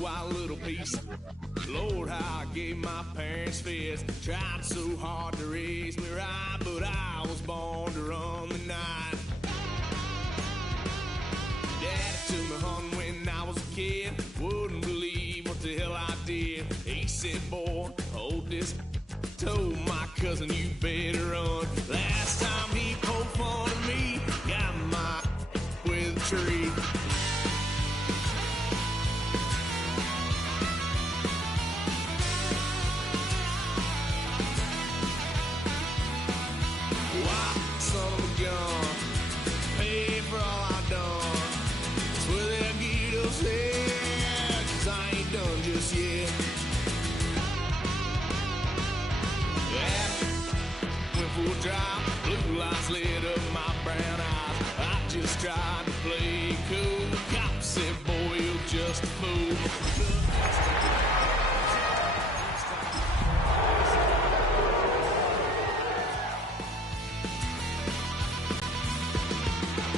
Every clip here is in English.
Wild little piece. Lord, how I gave my parents fits. Tried so hard to raise me right, but I was born to run the night. Daddy took me hunting when I was a kid. Wouldn't believe what the hell I did. He said, boy, hold this. Told my cousin, you better run. Last time he poked fun at me, got my with a tree. Blue lights lit up my brown eyes. I just tried to play cool. Cop said, boy, you're just a fool.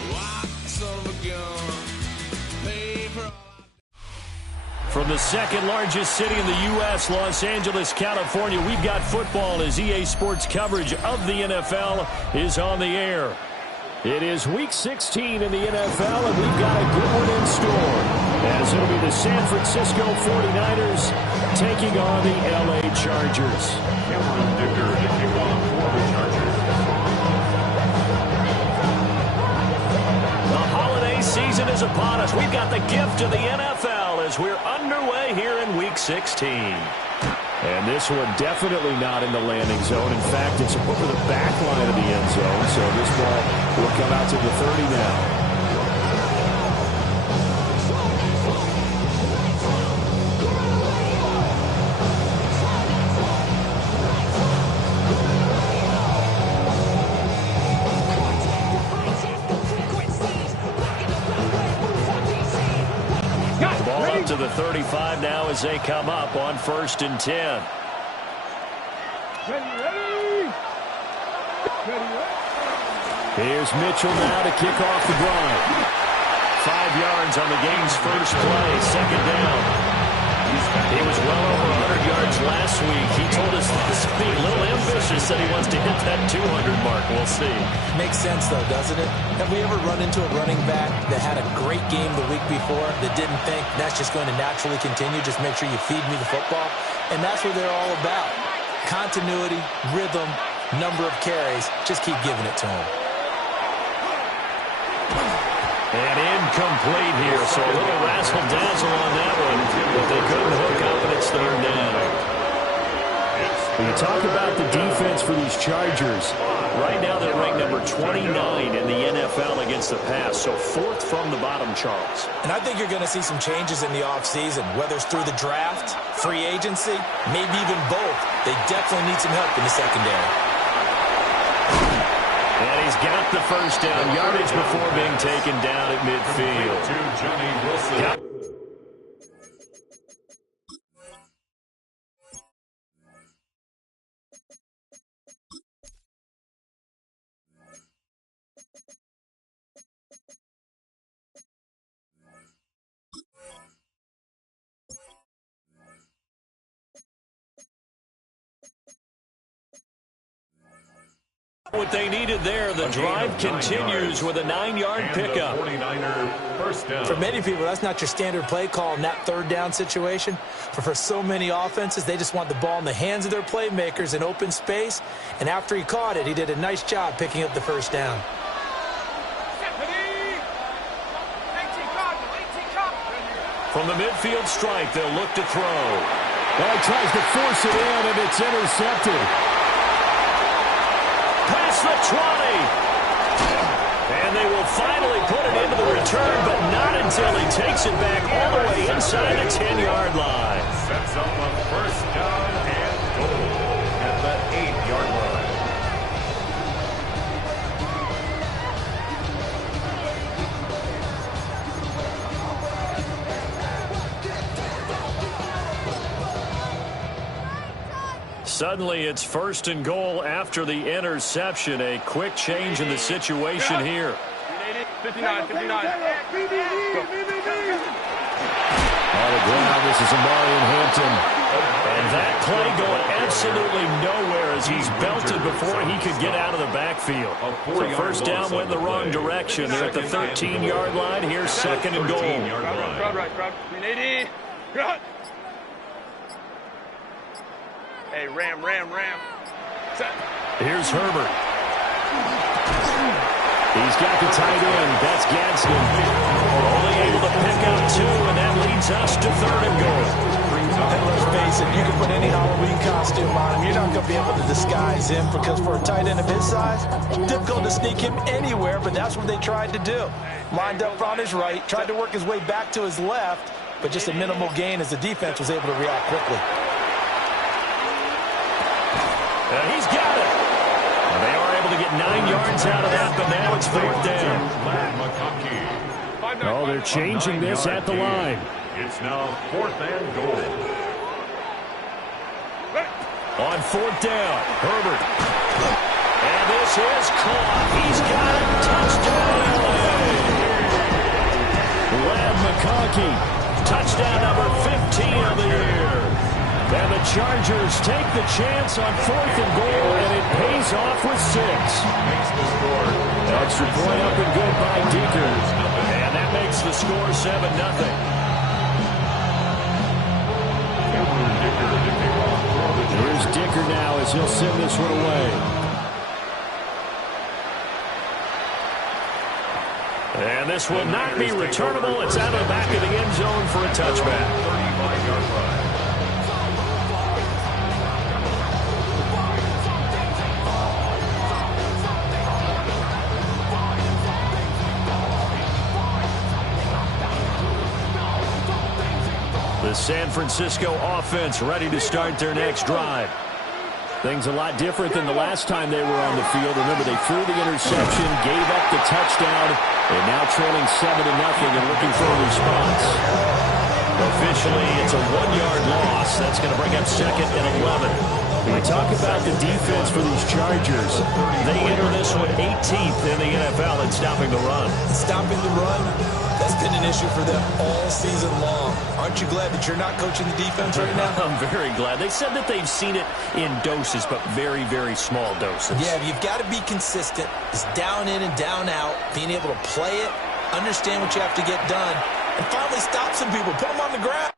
White son of a gun. Pay for all. From the second largest city in the U.S., Los Angeles, California, we've got football as EA Sports coverage of the NFL is on the air. It is Week 16 in the NFL, and we've got a good one in store, as it'll be the San Francisco 49ers taking on the L.A. Chargers. Cameron Dicker to kick off for the Chargers. The holiday season is upon us. We've got the gift of the NFL as we're underway here in Week 16. And this one definitely not in the landing zone. In fact, it's over the back line of the end zone. So this ball will come out to the 30 now. To the 35 now as they come up on 1st and 10. Here's Mitchell now to kick off the drive. 5 yards on the game's first play, second down. He was well over 100 yards last week. He told us this is being a little ambitious, that he wants to hit that 200 mark. We'll see. Makes sense, though, doesn't it? Have we ever run into a running back that had a great game the week before that didn't think that's just going to naturally continue? Just make sure you feed me the football. And that's what they're all about. Continuity, rhythm, number of carries. Just keep giving it to him. And incomplete here, so a little razzle-dazzle on that one, but they couldn't hook up, and it's 3rd down. When you talk about the defense for these Chargers, right now they're ranked number 29 in the NFL against the pass, so 4th from the bottom, Charles. And I think you're going to see some changes in the offseason, whether it's through the draft, free agency, maybe even both. They definitely need some help in the secondary. And he's got the first down, yardage before being taken down at midfield. To Johnny Wilson. What they needed there, the drive continues with a 9-yard pickup. 49er first down. For many people, that's not your standard play call in that 3rd down situation. But for so many offenses, they just want the ball in the hands of their playmakers in open space. And after he caught it, he did a nice job picking up the first down. From the midfield stripe, they'll look to throw. Well, he tries to force it in, and it's intercepted. Past the 20. And they will finally put it into the return, but not until he takes it back all the way inside the 10-yard line. Sets up a first down and goal at the 8-yard line. Suddenly it's 1st and goal after the interception. A quick change in the situation here. 59. On the ground, this is Amarian Hampton. And that play going absolutely nowhere as he's belted before he could get out of the backfield. So first down went in the wrong direction. They're at the 13-yard line. Here's 2nd and goal. Right. Hey, ram. Set. Here's Herbert. He's got the tight end. That's Gadsden. Only able to pick up 2, and that leads us to 3rd and goal. And let's face it, you can put any Halloween costume on him. You're not going to be able to disguise him because for a tight end of his size, it's difficult to sneak him anywhere, but that's what they tried to do. Lined up on his right, tried to work his way back to his left, but just a minimal gain as the defense was able to react quickly. He's got it. They are able to get 9 yards out of that, but now it's 4th down. Oh, they're changing this at the line. It's now 4th and goal. On 4th down, Herbert. And this is caught. He's got it. Touchdown, LA. Ladd McConkey. Touchdown number 15 of the year. And the Chargers take the chance on 4th and goal, and it pays off with 6. Extra point up and good by Dicker. And that makes the score 7-0. Here's Dicker now as he'll send this one away. And this will not be returnable. It's out of the back of the end zone for a touchback. 35-yard line. The San Francisco offense ready to start their next drive. Things a lot different than the last time they were on the field. Remember, they threw the interception, gave up the touchdown, and now trailing 7-0 and looking for a response. Officially, it's a 1-yard loss. That's going to bring up 2nd and 11. When we talk about the defense for these Chargers, they enter this one 18th in the NFL in stopping the run. Stopping the run, that's been an issue for them all season long. Aren't you glad that you're not coaching the defense right now? I'm very glad. They said that they've seen it in doses, but very, very small doses. Yeah, you've got to be consistent. It's down in and down out, being able to play it, understand what you have to get done, and finally stop some people, put them on the ground.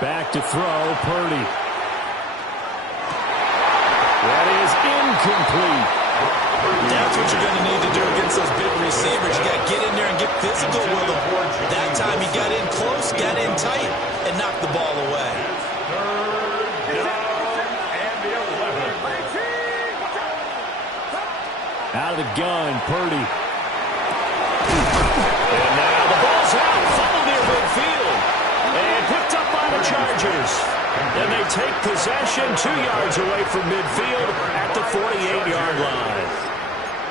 Back to throw, Purdy. That is incomplete. That's what you're going to need to do against those big receivers. You got to get in there and get physical with them. That time he got in close, got in tight, and knocked the ball away. 3rd down and 11. Out of the gun, Purdy. And now the ball's out, funneled near midfield. And picked up by the Chargers. And they take possession 2 yards away from midfield at the 48-yard line.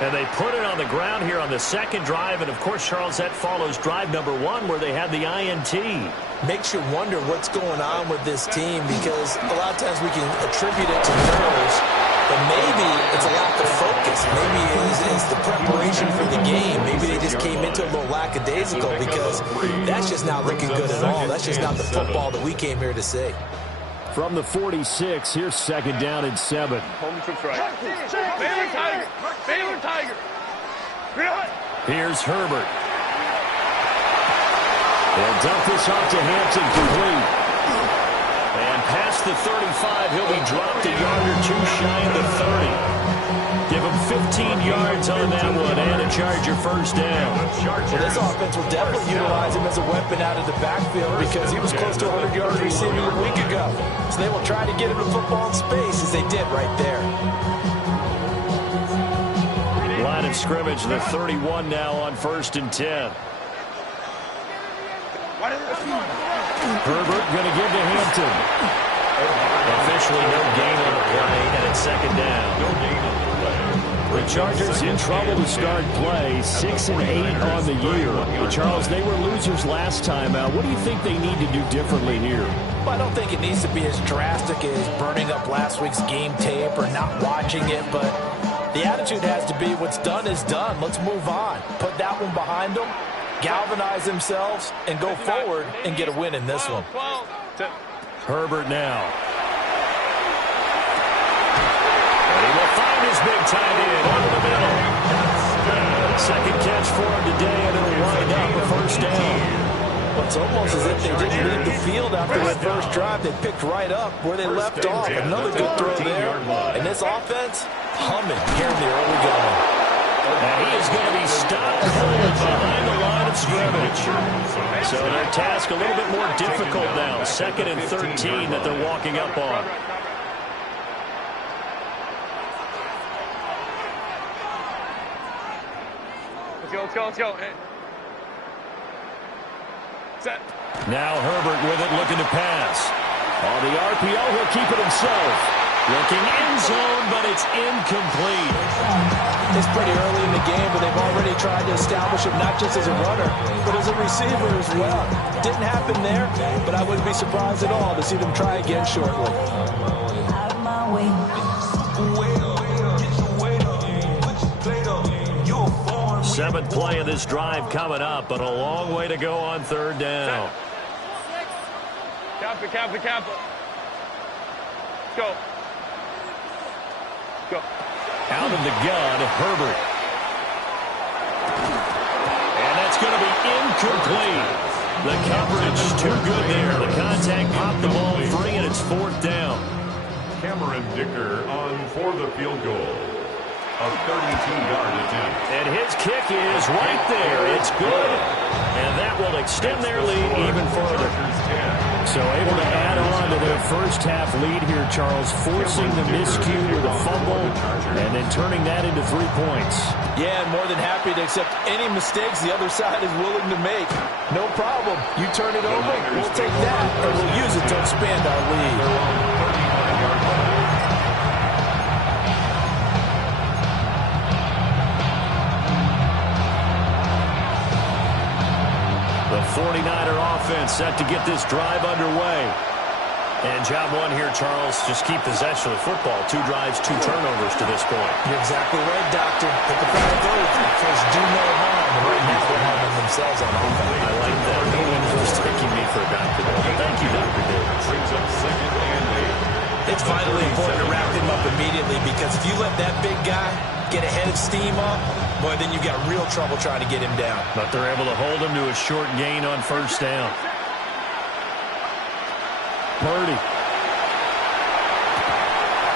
And they put it on the ground here on the 2nd drive. And, of course, Charles, that follows drive number 1 where they had the INT. Makes you wonder what's going on with this team because a lot of times we can attribute it to nerves, but maybe it's a lack of focus. Maybe it's the preparation for the game. Maybe they just came into a little lackadaisical because that's just not looking good at all. That's just not the football that we came here to see. From the 46, here's 2nd down and 7. Home trips right. Baylor Tiger. Baylor Tiger. Here's Herbert. They'll dump this off to Hampton, complete. And past the 35. He'll be dropped a yard or two shy of the 30. Give him 15 yards on that one and a Charger first down. Well, this offense will definitely utilize him as a weapon out of the backfield because he was close to 100 yards receiving a week ago. So they will try to get him the football in space as they did right there. Line of scrimmage, the 31 now on 1st and 10. Herbert going to give to Hampton. Officially no gain on the play, and it's 2nd down. No gain on the play. The Chargers in trouble to start play, 6-8 on the year. But Charles, they were losers last time out. What do you think they need to do differently here? Well, I don't think it needs to be as drastic as burning up last week's game tape or not watching it, but the attitude has to be what's done is done. Let's move on. Put that one behind them, galvanize themselves, and go forward and get a win in this one. Herbert now. And he will find his big tight end over the middle. Second catch for him today, and it'll wind up a first down. Well, it's almost as if they didn't leave the field after their first drive. They picked right up where they left off. Another good throw there. And this offense, humming here in the early going. And he is going to be stopped cold behind the line of scrimmage. So their task a little bit more difficult now. 2nd and 13 that they're walking up on. Let's go. Hey. Set. Now Herbert with it, looking to pass. On the RPO, he'll keep it himself. Looking end zone, but it's incomplete. It's pretty early in the game, but they've already tried to establish him not just as a runner, but as a receiver as well. Didn't happen there, but I wouldn't be surprised at all to see them try again shortly. 7th play of this drive coming up, but a long way to go on 3rd down. Kappa. Go. Out of the gun, Herbert. And that's going to be incomplete. The coverage too good there. The contact popped the ball free, and it's 4th down. Cameron Dicker on for the field goal. A 32-yard attempt. And his kick is right there. It's good. And that will extend their lead even further. So able to add on to their first half lead here, Charles, forcing the miscue with a fumble and then turning that into 3 points. Yeah, and more than happy to accept any mistakes the other side is willing to make. No problem. You turn it over, we'll take that, and we'll use it to expand our lead. The 49er offense set to get this drive underway. And job one here, Charles, just keep possession of the football. 2 drives, 2 turnovers to this point. You're exactly right, Doctor. Hit the final oath. First, do no harm. And right now, they're harming themselves on offense. I like that. No one was taking me for a Dr. David. Thank you, Dr. David. Brings up 2nd and 8. It's vitally important to wrap him up immediately because if you let that big guy get a head of steam up, boy, then you've got real trouble trying to get him down. But they're able to hold him to a short gain on 1st down. Purdy.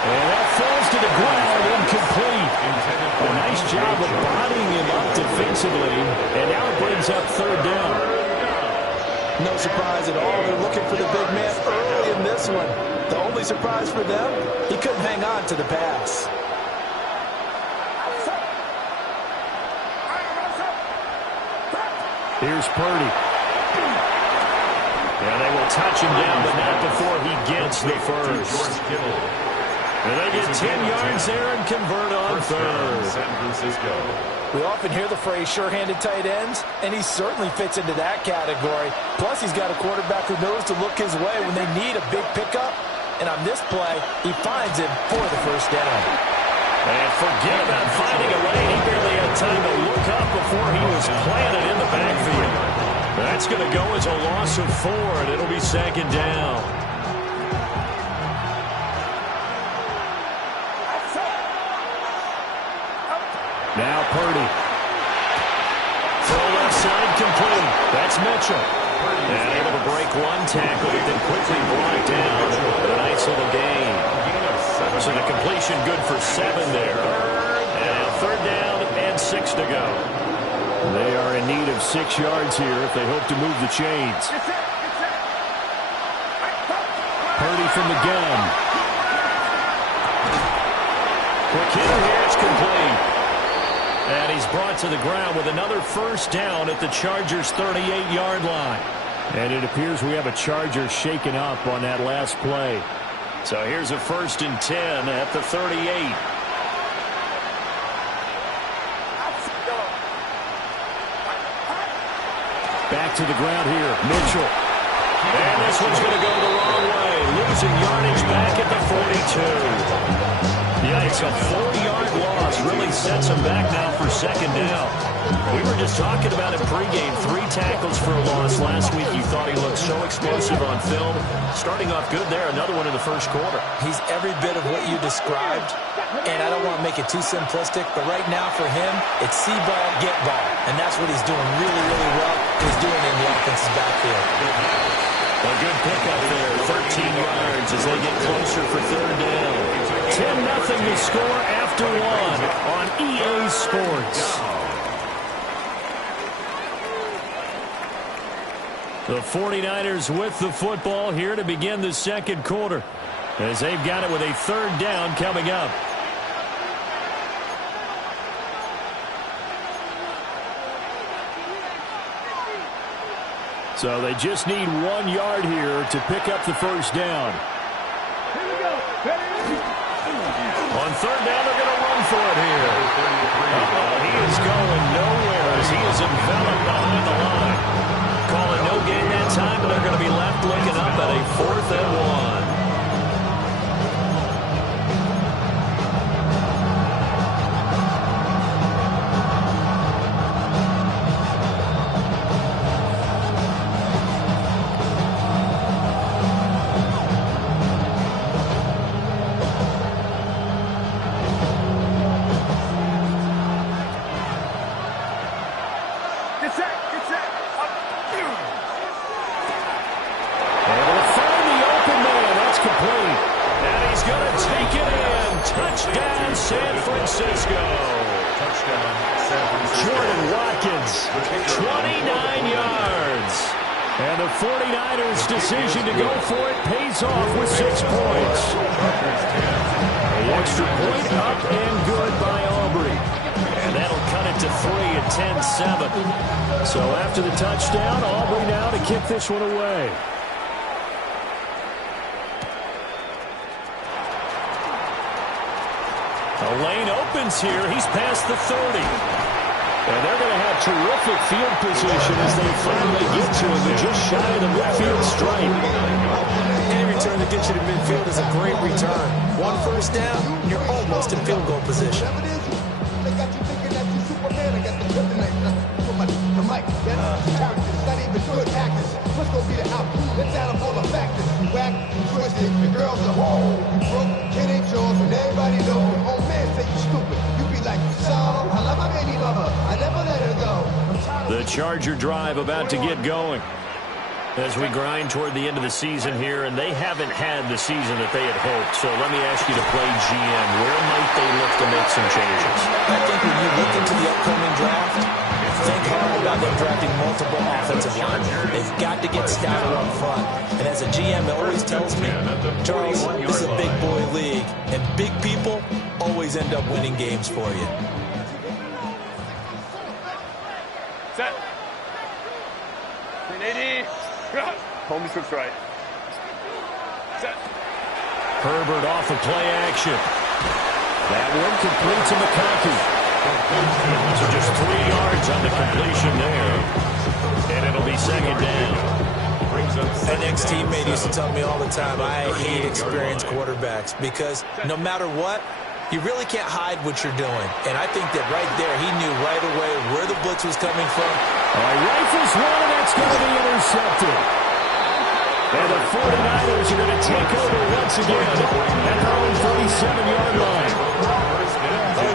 And that falls to the ground, incomplete. A nice job of bodying him up defensively, and now it brings up 3rd down. No surprise at all. They're looking for the big man early in this one. The only surprise for them, he couldn't hang on to the pass. Here's Purdy. And they will touch him down, but not before he gets the first. And they get 10 yards there and convert on 3rd. San Francisco. We often hear the phrase sure-handed tight ends, and he certainly fits into that category. Plus, he's got a quarterback who knows to look his way when they need a big pickup. And on this play, he finds him for the first down. And forget about finding a lane. He barely had time to look up before he was planted in the backfield. That's going to go as a loss of 4, and it'll be 2nd down. Now Purdy. Throw left side complete. That's Mitchell. And able to break one tackle, but then quickly brought down with a nice little gain. So the completion good for 7 there. And now 3rd down and 6 to go. They are in need of 6 yards here if they hope to move the chains. Purdy from the gun. Quick hitter here, it's complete. And he's brought to the ground with another 1st down at the Chargers' 38-yard line. And it appears we have a Charger shaken up on that last play. So here's a 1st and 10 at the 38. Back to the ground here, Mitchell. And this one's going to go the wrong way. Losing yardage back at the 42. Yikes, a 4-yard loss really sets him back now for 2nd down. We were just talking about it pregame. 3 tackles for a loss last week. You thought he looked so explosive on film. Starting off good there, another one in the 1st quarter. He's every bit of what you described, and I don't want to make it too simplistic, but right now for him, it's see ball, get ball. And that's what he's doing really, really well. He's doing it in the offense's backfield. A good pickup there, 13 yards as they get closer for 3rd down. 10-0 to score after 1 on EA Sports. The 49ers with the football here to begin the 2nd quarter as they've got it with a 3rd down coming up. So they just need 1 yard here to pick up the 1st down. Here we go. On 3rd down, they're going to run for it here. He is going nowhere as he is enveloped behind the line. Calling no gain that time, and they're going to be left looking up at a 4th and 1. Touchdown, San Francisco. Jordan Watkins, 29 yards. And the 49ers' decision to go for it pays off with 6 points. The extra point up and good by Aubrey. And that'll cut it to 3 at 10-7. So after the touchdown, Aubrey now to kick this one away. The lane opens here. He's past the 30. And they're going to have terrific field position as they finally get to him. They're just shy of the midfield stripe. Any return that gets you to midfield is a great return. 1 first down, you're almost in field goal position. They got you thinking that you Superman. I got the kryptonite. The mic, that's characters, not even good actors. What's gonna be the outcome? Let's add up all the factors. You whack, you twisted, the girls are whole. You broke, kid ain't yours, and everybody know. Oh man, say you stupid. You be like, so, I love my baby mother. I never let her go. The Charger drive about to get going as we grind toward the end of the season here, and they haven't had the season that they had hoped. So let me ask you to play GM. Where might they look to make some changes? I think when you look into the upcoming draft, think hard about them drafting multiple offensive linemen. They've got to get stouter up front. And as a GM, it always tells me, Charles, this is a big boy league, and big people always end up winning games for you. Set. 380. Homie trips right. Set. Herbert off of play action. That one complete to McConkey. So just 3 yards on the completion there. And it'll be 2nd down. An ex-teammate used to tell me all the time, I hate experienced quarterbacks because no matter what, you really can't hide what you're doing. And I think that right there, he knew right away where the blitz was coming from. Rifles one, and that's going to be intercepted. And the 49ers are going to take over once again at their own 37-yard line.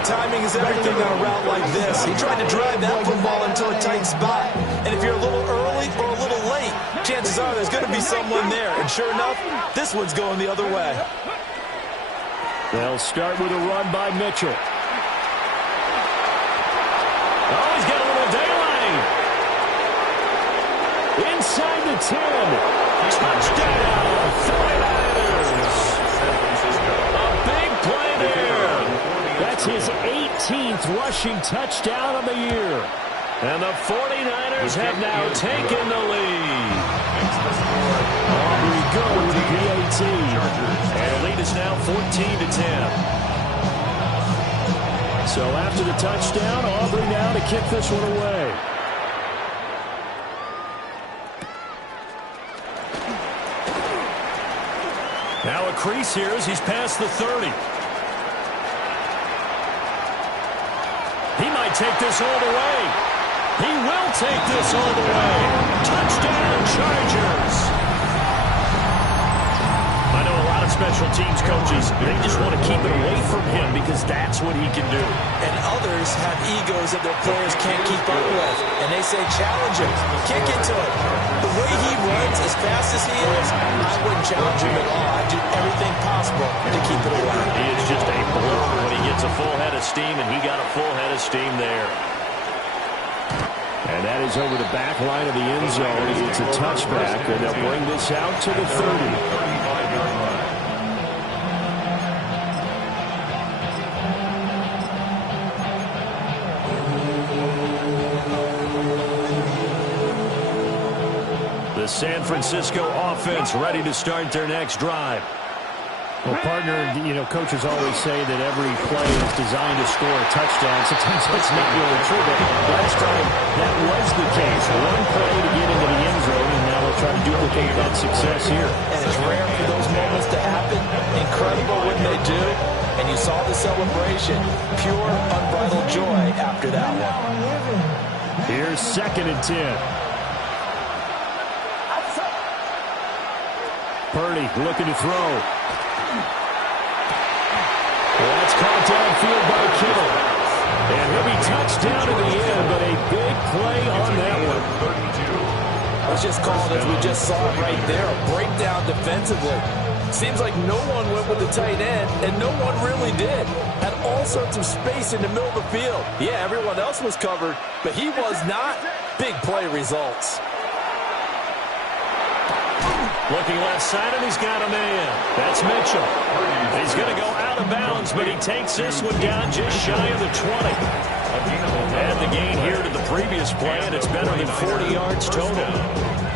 Timing is everything on a route like this. He tried to drive that football into a tight spot. And if you're a little early or a little late, there's going to be someone there. And sure enough, this one's going the other way. They'll start with a run by Mitchell. Oh, he's got a little daylight. Inside the 10. Touchdown, 49ers. A big play there. That's his 18th rushing touchdown of the year. And the 49ers have now taken the lead. Aubrey go with the PAT. And the lead is now 14-10. So after the touchdown, Aubrey now to kick this one away. Now a crease here as he's past the 30. He might take this all the way. He will take this all the way. Touchdown, Chargers. I know a lot of special teams coaches, they just want to keep it away from him because that's what he can do. And others have egos that their players can't keep up with. And they say, challenge him, kick into it. The way he runs as fast as he is, I wouldn't challenge him at all. I'd do everything possible to keep it away. He is just a blur when he gets a full head of steam, and he got a full head of steam there. And that is over the back line of the end zone. It's a touchback, and they'll bring this out to the 30. The San Francisco offense ready to start their next drive. Well, partner, coaches always say that every play is designed to score a touchdown. Sometimes that's not really true, but last time that was the case. One play to get into the end zone, and now they'll try to duplicate that success here. And it's rare for those moments to happen. Incredible when they do. And you saw the celebration. Pure, unbridled joy after that one. Here's 2nd and 10. Purdy looking to throw. Well, that's caught downfield by Kittle. And he'll be touched down at the end, but a big play on that one. Let's just call it as we just saw it right there, a breakdown defensively. Seems like no one went with the tight end, and no one really did. Had all sorts of space in the middle of the field. Yeah, everyone else was covered, but he was not. Big play results. Looking left side, and he's got a man. That's Mitchell. He's going to go out of bounds, but he takes this one down just shy of the 20. And the gain here to the previous play, and it's better than 40 yards total.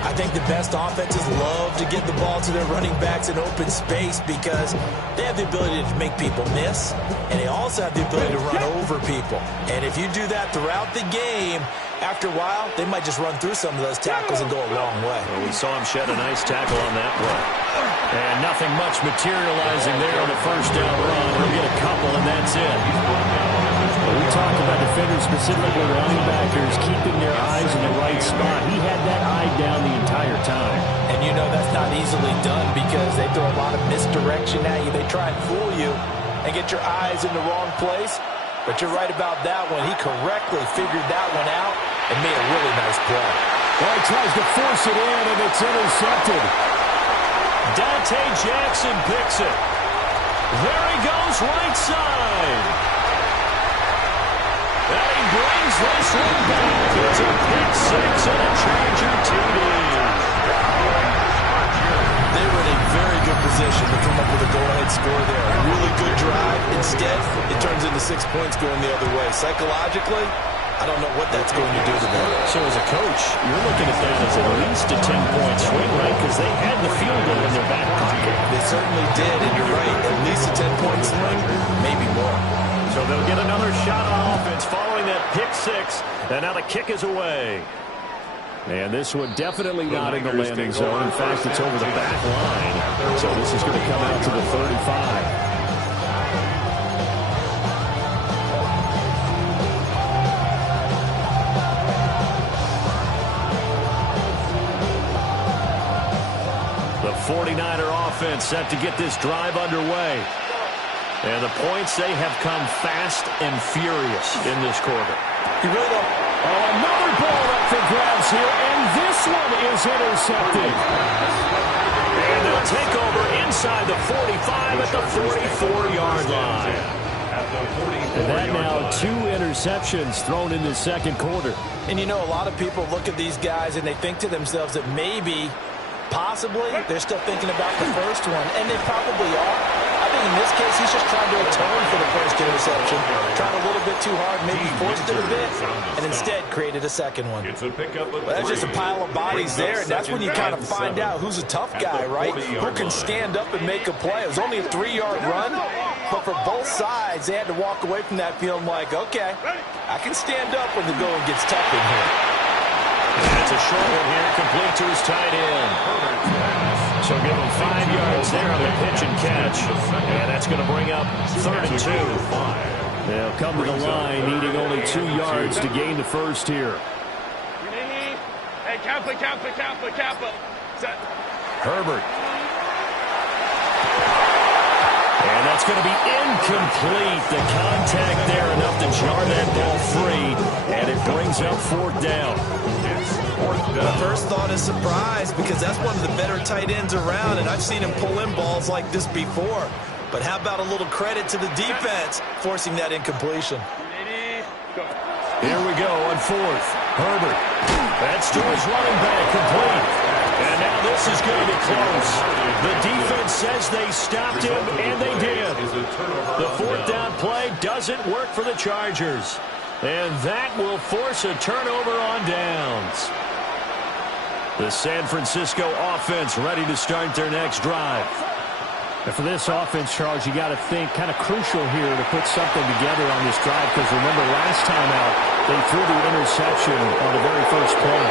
I think the best offenses love to get the ball to their running backs in open space because they have the ability to make people miss, and they also have the ability to run over people. And if you do that throughout the game, after a while, they might just run through some of those tackles and go a long way. Well, we saw him shed a nice tackle on that play. And nothing much materializing there on the first down run. He'll get a couple, and that's it. Well, we talked about defenders, specifically running backers, keeping their eyes in the right spot. He had that eye down the entire time. And you know that's not easily done because they throw a lot of misdirection at you. They try and fool you and get your eyes in the wrong place. But you're right about that one. He correctly figured that one out and made a really nice play. Well, he tries to force it in, and it's intercepted. Dante Jackson picks it. There he goes, right side. And he brings this one back. It's a pick six and a Charger TD. They were in a very good position to come up with a go-ahead score there. A really good drive. Instead, it turns into 6 points going the other way. Psychologically, I don't know what that's going to do to them. So as a coach, you're looking at that as at least a 10-point swing, right? Because they had the field goal in their back pocket. They certainly did, and you're right. At least a 10-point swing, maybe more. So they'll get another shot on offense following that pick six. And now the kick is away. And this one definitely not in the landing zone. In fact, it's over the back line. So this is going to come out to the 35. The 49er offense set to get this drive underway. And the points, they have come fast and furious in this quarter. You really don't. Oh, another ball up for grabs here. End this one is intercepted. And they'll take over inside the 45 at the 44-yard line. And that now 2 interceptions thrown in the second quarter. And you know, a lot of people look at these guys and they think to themselves that maybe, possibly, they're still thinking about the first one. And they probably are. I think in this case, he's just trying to atone for the first interception. Tried a little bit too hard, maybe forced it a bit, and instead created a second one. Well, that's just a pile of bodies there, and that's when you kind of find out who's a tough guy, right? Who can stand up and make a play. It was only a 3-yard run, but for both sides, they had to walk away from that feeling like, okay, I can stand up when the going gets tough in here. That's a short one here, complete to his tight end. So give him 5 yards there on the pitch and catch. And that's going to bring up 3rd and 2. They'll come to the line, needing only 2 yards to gain the first here. Hey, Kappa. Set. Herbert. And that's going to be incomplete. The contact there enough to jar that ball free. And it brings up 4th down. My first thought is surprise, because that's one of the better tight ends around, and I've seen him pull in balls like this before. But how about a little credit to the defense forcing that incompletion? Here we go on 4th. Herbert. That's to his running back, complete. And now this is going to be close. The defense says they stopped him, and they did. The 4th down play doesn't work for the Chargers. And that will force a turnover on downs. The San Francisco offense ready to start their next drive. And for this offense, Charles, you got to think kind of crucial here to put something together on this drive, because remember last time out, they threw the interception on the very first play.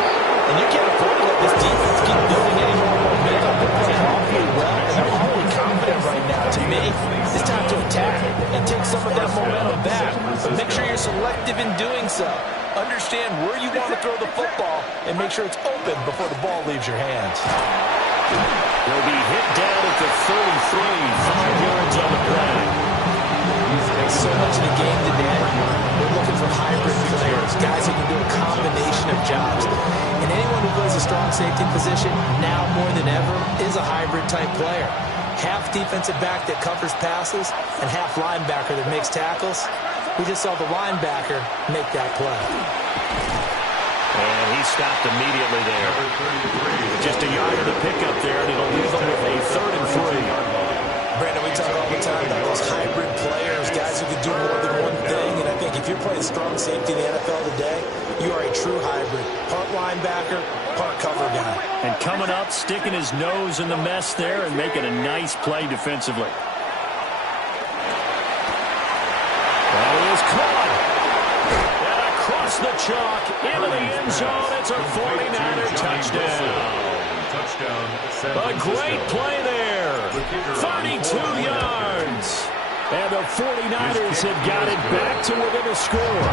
And you can't afford to let this defense keep building any more momentum. They're playing awfully well, and they're awfully confident right now. To me, it's time to attack and take some of that momentum back. But make sure you're selective in doing so. Understand where you want to throw the football and make sure it's open before the ball leaves your hands. They'll be hit down at the 33, 5 yards on the play. So much of the game today, we're looking for hybrid players, guys who can do a combination of jobs. And anyone who plays a strong safety position, now more than ever, is a hybrid-type player. Half defensive back that covers passes and half linebacker that makes tackles. We just saw the linebacker make that play. And he stopped immediately there. Just a yard of the pickup there, and it'll leave them with a 3rd and 3. Brandon, we talk all the time about those hybrid players, guys who can do more than one thing. And I think if you're playing strong safety in the NFL today, you are a true hybrid. Part linebacker, part cover guy. And coming up, sticking his nose in the mess there and making a nice play defensively. That is caught. And across the chalk, into the end zone. It's a 49er touchdown. A great play there. 32 yards. And the 49ers have got it back to within a score.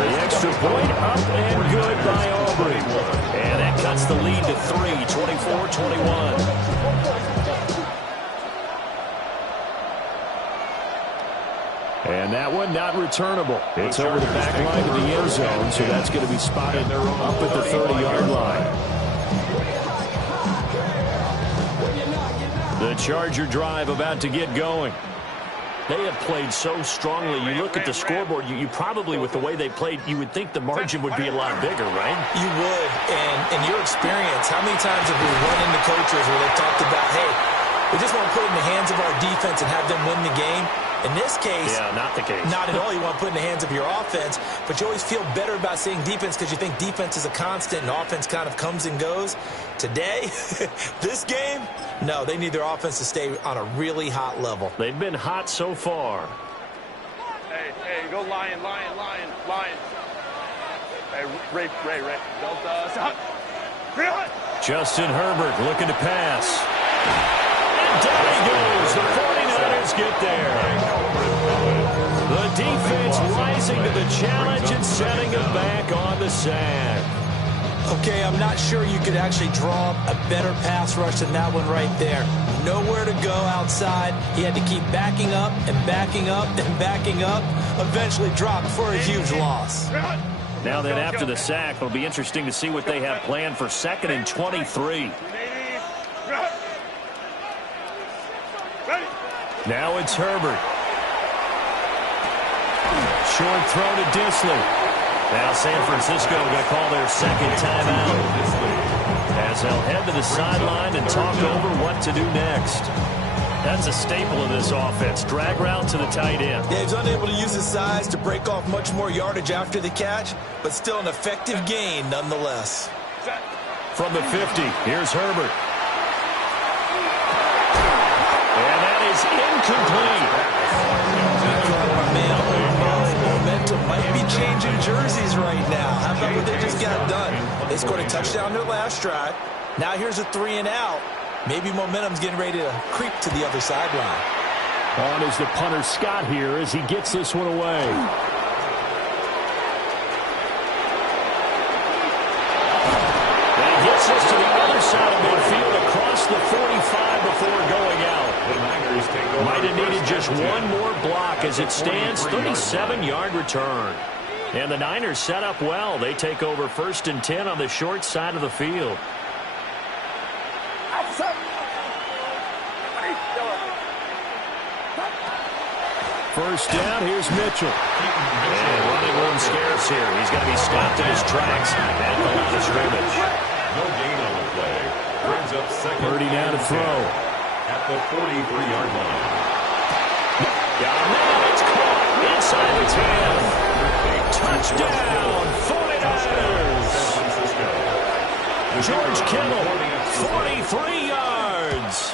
The extra point up and good by Aubrey. And that cuts the lead to 3, 24-21. And that one not returnable. It's over the back line of the end zone, so that's going to be spotted up at the 30-yard line. The Charger drive about to get going. They have played so strongly. You look at the scoreboard, you probably, with the way they played, you would think the margin would be a lot bigger, right? You would. And in your experience, how many times have we run into coaches where they've talked about, hey, we just want to put it in the hands of our defense and have them win the game? In this case, yeah, not the case. Not at all. You want to put it in the hands of your offense, but you always feel better about saying defense because you think defense is a constant and offense kind of comes and goes. Today, this game, no, they need their offense to stay on a really hot level. They've been hot so far. Hey, go Lion. Hey, Ray. Delta, stop. Justin Herbert looking to pass. And down he goes. The 49ers get there. The defense rising to the challenge and setting him back on the sack. Okay, I'm not sure you could actually draw a better pass rush than that one right there. Nowhere to go outside. He had to keep backing up and backing up and backing up. Eventually dropped for a huge loss. Now then, after the sack, it'll be interesting to see what they have planned for 2nd and 23. Now it's Herbert. Short throw to Dissly. Now San Francisco going to call their 2nd timeout, as they'll head to the sideline and talk over what to do next. That's a staple of this offense. Drag route to the tight end. Yeah, he's unable to use his size to break off much more yardage after the catch, but still an effective gain nonetheless. From the 50, here's Herbert. And that is incomplete. Momentum might be changing jerseys right now. How about what they just got done? They scored a touchdown their last drive. Now here's a 3-and-out. Maybe momentum's getting ready to creep to the other sideline. On is the punter Scott here as he gets this one away. And he gets this to the other side of midfield across the 45 before going out. Might have needed just one more block as it stands. 37-yard return. And the Niners set up well. They take over 1st and 10 on the short side of the field. First down, here's Mitchell. And running room scarce here. He's going to be stopped in his tracks at the line of scrimmage. No gain on the play. Brings up 2nd. Purdy now to throw. At the 43-yard line. Got him there. It's caught inside the 10. Touchdown, 49ers. George Kittle, 43 yards.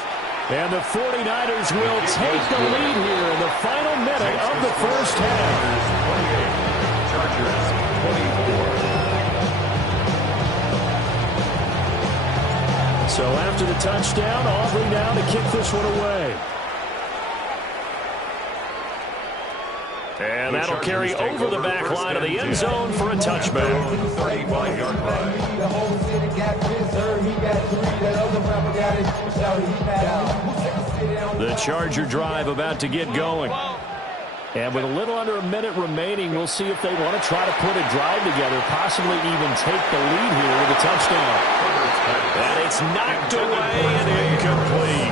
And the 49ers will take the lead here in the final minute of the first half. Chargers 24. So after the touchdown, Aubrey now to kick this one away. And that'll carry over the back line of the end zone for a touchback. 35-yard line. The Charger drive about to get going. And with a little under a minute remaining, we'll see if they want to try to put a drive together, possibly even take the lead here with a touchdown. And it's knocked away and incomplete.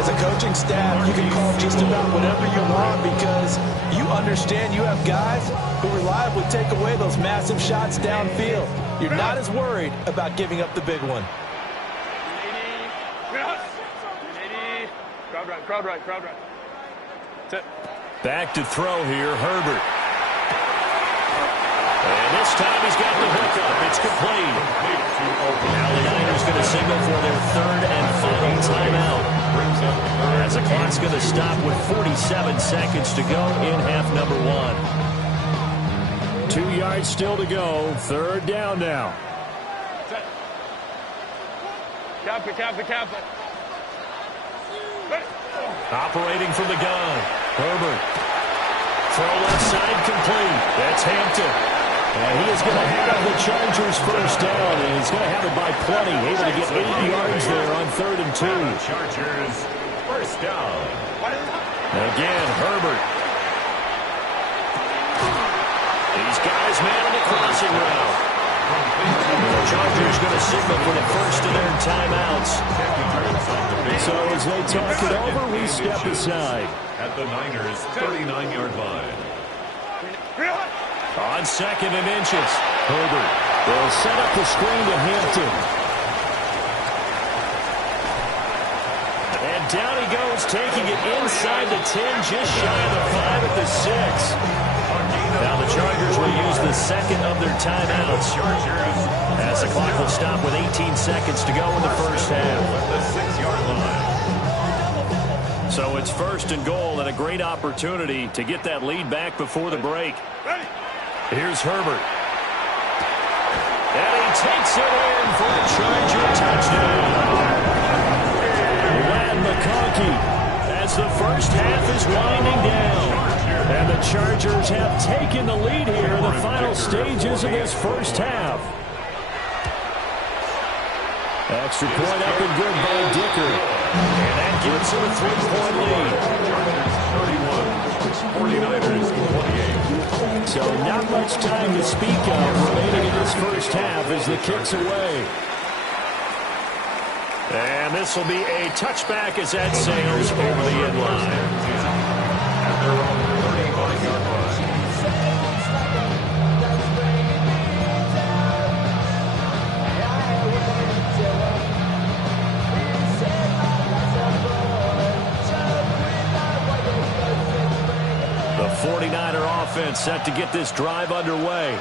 As a coaching staff, you can call just about whatever you want because you understand you have guys who reliably take away those massive shots downfield. You're not as worried about giving up the big one. Crowd right. That's it. Back to throw here, Herbert. And this time he's got the hook up. It's complete. Now the Niners going to signal for their 3rd and final timeout. As the clock's going to stop with 47 seconds to go in half number 1. 2 yards still to go. 3rd down now. Cap it. Operating from the gun. Herbert. Throw left side complete. That's Hampton. And he is going to have the Chargers first down. And he's going to have it by plenty. Able to get 8 yards there on 3rd and 2. Chargers first down. Again, Herbert. These guys man on the crossing route. The Chargers going to signal for the first of their timeouts. So as they talk it over, we step aside. At the Niners' 39-yard line. On 2nd and inches, Herbert will set up the screen to Hampton. And down he goes, taking it inside the 10, just shy of the 5 at the 6. Now the Chargers will use the 2nd of their timeouts as the clock will stop with 18 seconds to go in the first half. The 6-yard line. So it's 1st and goal and a great opportunity to get that lead back before the break. Here's Herbert. And he takes it in for a Charger touchdown. Ladd McConkey as the first half is winding down. And the Chargers have taken the lead here in the final stages of this first half. Extra point up and good by Dicker. And that gives him a 3-point lead. 49ers 28. So not much time to speak of remaining in this first half as the kick's away. And this will be a touchback as that sails over the end line. At their own 35-yard line. The 49er offense set to get this drive underway.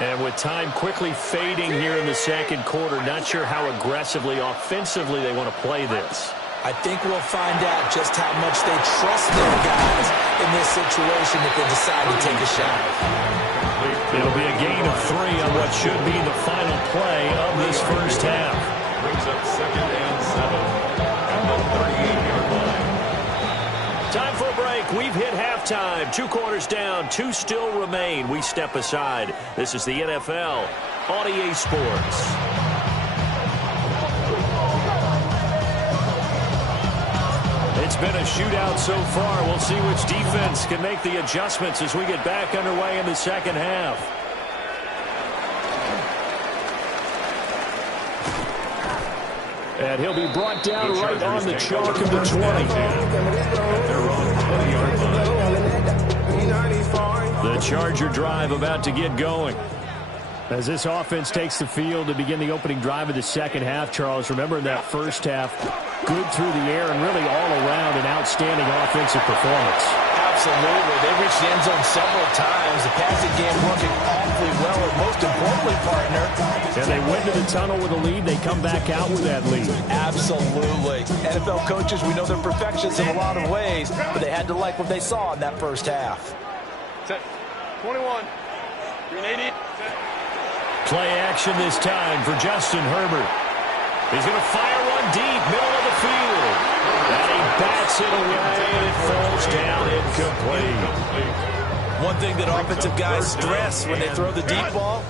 And with time quickly fading here in the second quarter, not sure how aggressively, offensively they want to play this. I think we'll find out just how much they trust their guys in this situation if they decide to take a shot. It'll be a gain of 3 on what should be the final play of this first half. Brings up 2nd and 7 at the 38-yard line. Time for a break. We've hit halftime. 2 quarters down, 2 still remain. We step aside. This is the NFL on EA Sports. It's been a shootout so far. We'll see which defense can make the adjustments as we get back underway in the second half. And he'll be brought down right on the chalk of the 20. The Charger drive about to get going. As this offense takes the field to begin the opening drive of the second half, Charles, remember in that first half, good through the air and really all around an outstanding offensive performance. Absolutely. They reached the end zone several times. The passing game working awfully well, and most importantly, partner. And they went to the tunnel with a lead. They come back out with that lead. Absolutely. NFL coaches, we know they're perfectionists in a lot of ways, but they had to like what they saw in that first half. Set. 21. 380. Play action this time for Justin Herbert. He's going to fire one deep, middle of the field. And he bats it away, and it falls down incomplete. One thing that offensive guys stress when they throw the deep ball,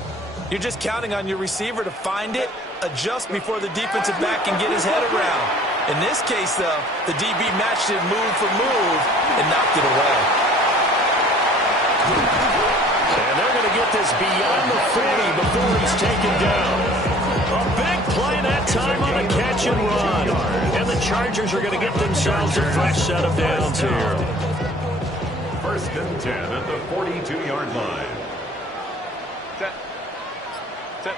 you're just counting on your receiver to find it, adjust before the defensive back can get his head around. In this case, though, the DB matched it move for move and knocked it away. And they're going to get this beyond the 40 before he's taken down. A big play that time on a catch and run. And the Chargers are going to get themselves a fresh set of downs here. 1st and 10 at the 42-yard line. Set. Set.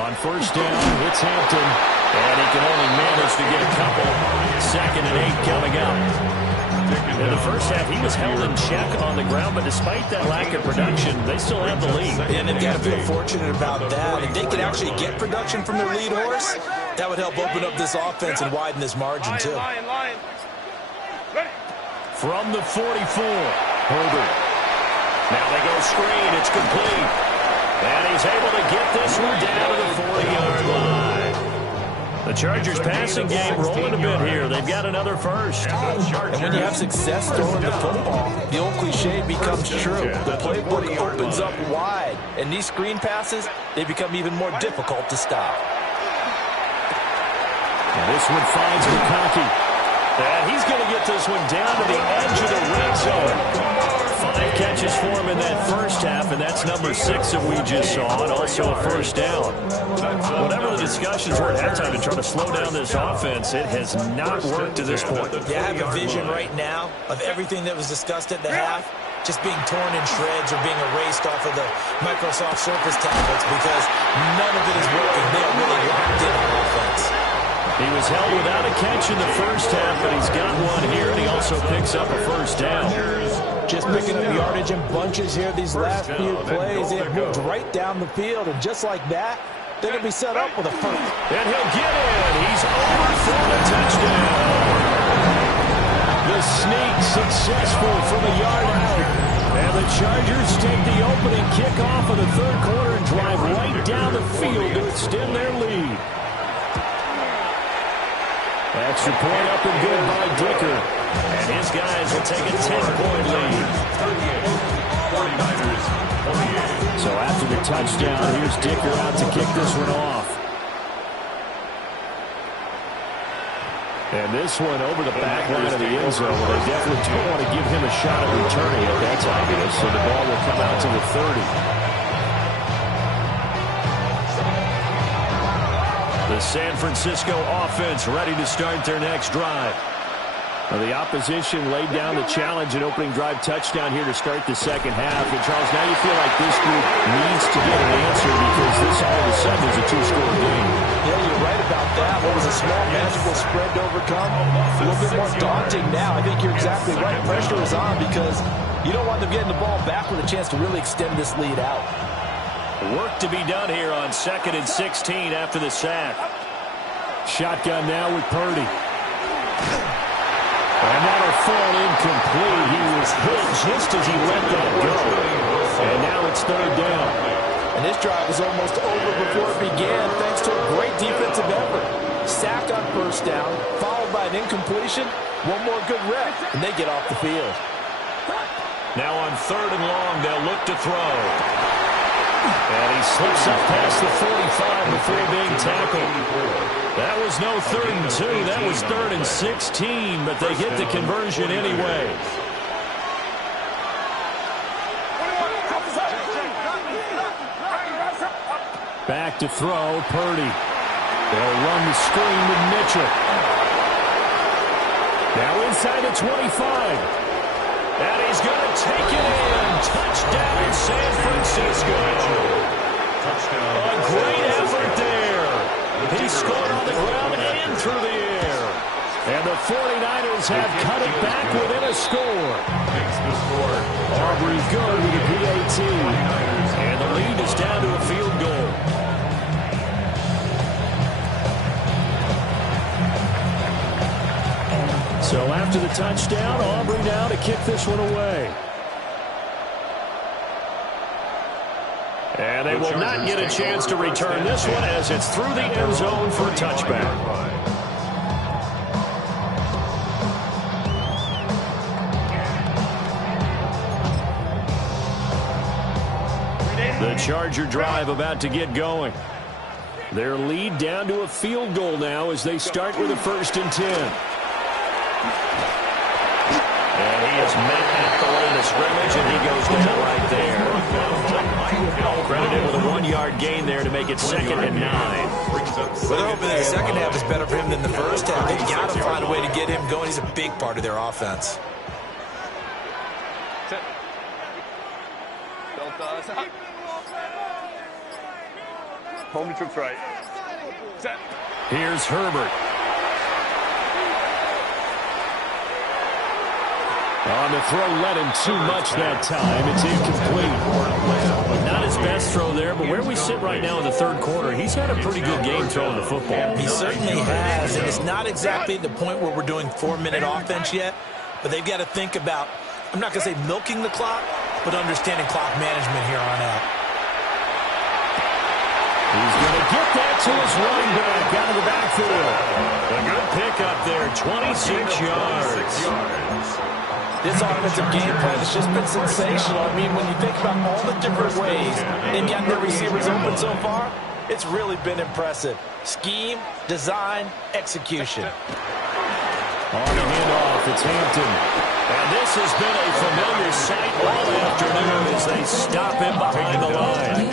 On 1st down, it's Hampton. And he can only manage to get a couple. 2nd and 8 coming up. In the first half, he was held in check on the ground, but despite that lack of production, they still have the lead. And they've got to feel fortunate about that. If they could actually get production from their lead horse, that would help open up this offense and widen this margin, too. Line. Ready. From the 44, Herbert. Now they go screen. It's complete. And he's able to get this one down to the 40-yard line. The Chargers passing game rolling a bit here. They've got another first. And when you have success throwing the football, the old cliche becomes true. The playbook opens up wide. And these screen passes, they become even more difficult to stop. And this one finds McConkey. And he's going to get this one down to the edge of the red zone. 5 catches for him in that first half, and that's number 6 that we just saw, and also a first down. Whatever the discussions were at halftime to try to slow down this offense, it has not worked to this point. Yeah, I have a vision right now of everything that was discussed at the half just being torn in shreds or being erased off of the Microsoft Surface tablets because none of it is working. They are really locked in on offense. He was held without a catch in the first half, but he's got one here, and he also picks up a first down. Just picking up yardage in bunches here these last few plays. They have moved right down the field, and just like that, they're going to be set up with a first. And he'll get in. He's over for the touchdown. The sneak successful from a yard out. And the Chargers take the opening kickoff of the third quarter and drive right down the field to extend their lead. Extra point up and good by Dicker. And his guys will take a 10-point lead. So after the touchdown, here's Dicker out to kick this one off. And this one over the back line of the end zone. They definitely don't want to give him a shot at returning it. That's obvious. So the ball will come out to the 30. The San Francisco offense ready to start their next drive. Well, the opposition laid down the challenge and opening drive touchdown here to start the second half. And, Charles, now you feel like this group needs to get an answer because this all of a sudden is a two-score game. Yeah, you're right about that. What was a small, manageable spread to overcome? A little bit more daunting now. I think you're exactly right. Pressure is on because you don't want them getting the ball back with a chance to really extend this lead out. Work to be done here on 2nd and 16 after the sack. Shotgun now with Purdy. And that'll fall incomplete. He was hit just as he let that go. And now it's 3rd down. And this drive was almost over before it began thanks to a great defensive effort. Sack on 1st down, followed by an incompletion. One more good rep, and they get off the field. Now on 3rd and long, they'll look to throw. And he slips up past the 45 before being tackled. That was no 3rd and 2. That was 3rd and 16, but they get the conversion anyway. Back to throw, Purdy. They'll run the screen with Mitchell. Now inside the 25. And he's going to take it in. Touchdown, San Francisco. A great effort there. He scored on the ground and through the air. And the 49ers have cut it back within a score. Aubrey good with a PAT. And the lead is down to a field goal. So after the touchdown, Aubrey now to kick this one away. And they will not get a chance to return this one as it's through the end zone for a touchback. The Charger drive about to get going. Their lead down to a field goal now as they start with a 1st and 10. And he is met at the line of scrimmage, and he goes down right there. Credited with a 1-yard gain there to make it 2nd and 9. Well, they're hoping that the second half is better for him than the first half. They've got to find a way to get him going. He's a big part of their offense. Home troops right. Set. Here's Herbert. On the throw, let him too much that time. It's incomplete. Not his best throw there, but where we sit right now in the 3rd quarter, he's had a pretty good game throwing the football. He certainly has, and it's not exactly the point where we're doing 4-minute offense yet, but they've got to think about, I'm not going to say milking the clock, but understanding clock management here on out. He's going to get that to his running back out of the backfield. A good pickup there, 26 yards. This offensive game plan has just been sensational. I mean, when you think about all the different ways they've gotten their receivers open so far, it's really been impressive. Scheme, design, execution. On the handoff, it's Hampton. And this has been a familiar sight all afternoon as they stop him behind the line.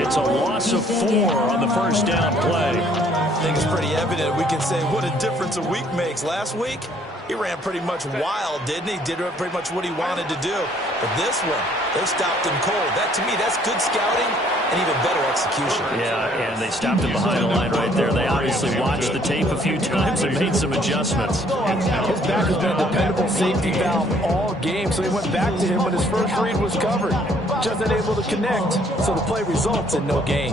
It's a loss of 4 on the 1st down play. I think it's pretty evident. We can say what a difference a week makes. Last week, he ran pretty much wild, didn't he? Did pretty much what he wanted to do. But this one, they stopped him cold. That, to me, that's good scouting and even better execution. Yeah, and they stopped him behind the line right there. They obviously watched the tape a few times and made some adjustments. His back has been a dependable safety valve all game, so he went back to him when his first read was covered. Just unable to connect, so the play results in no gain.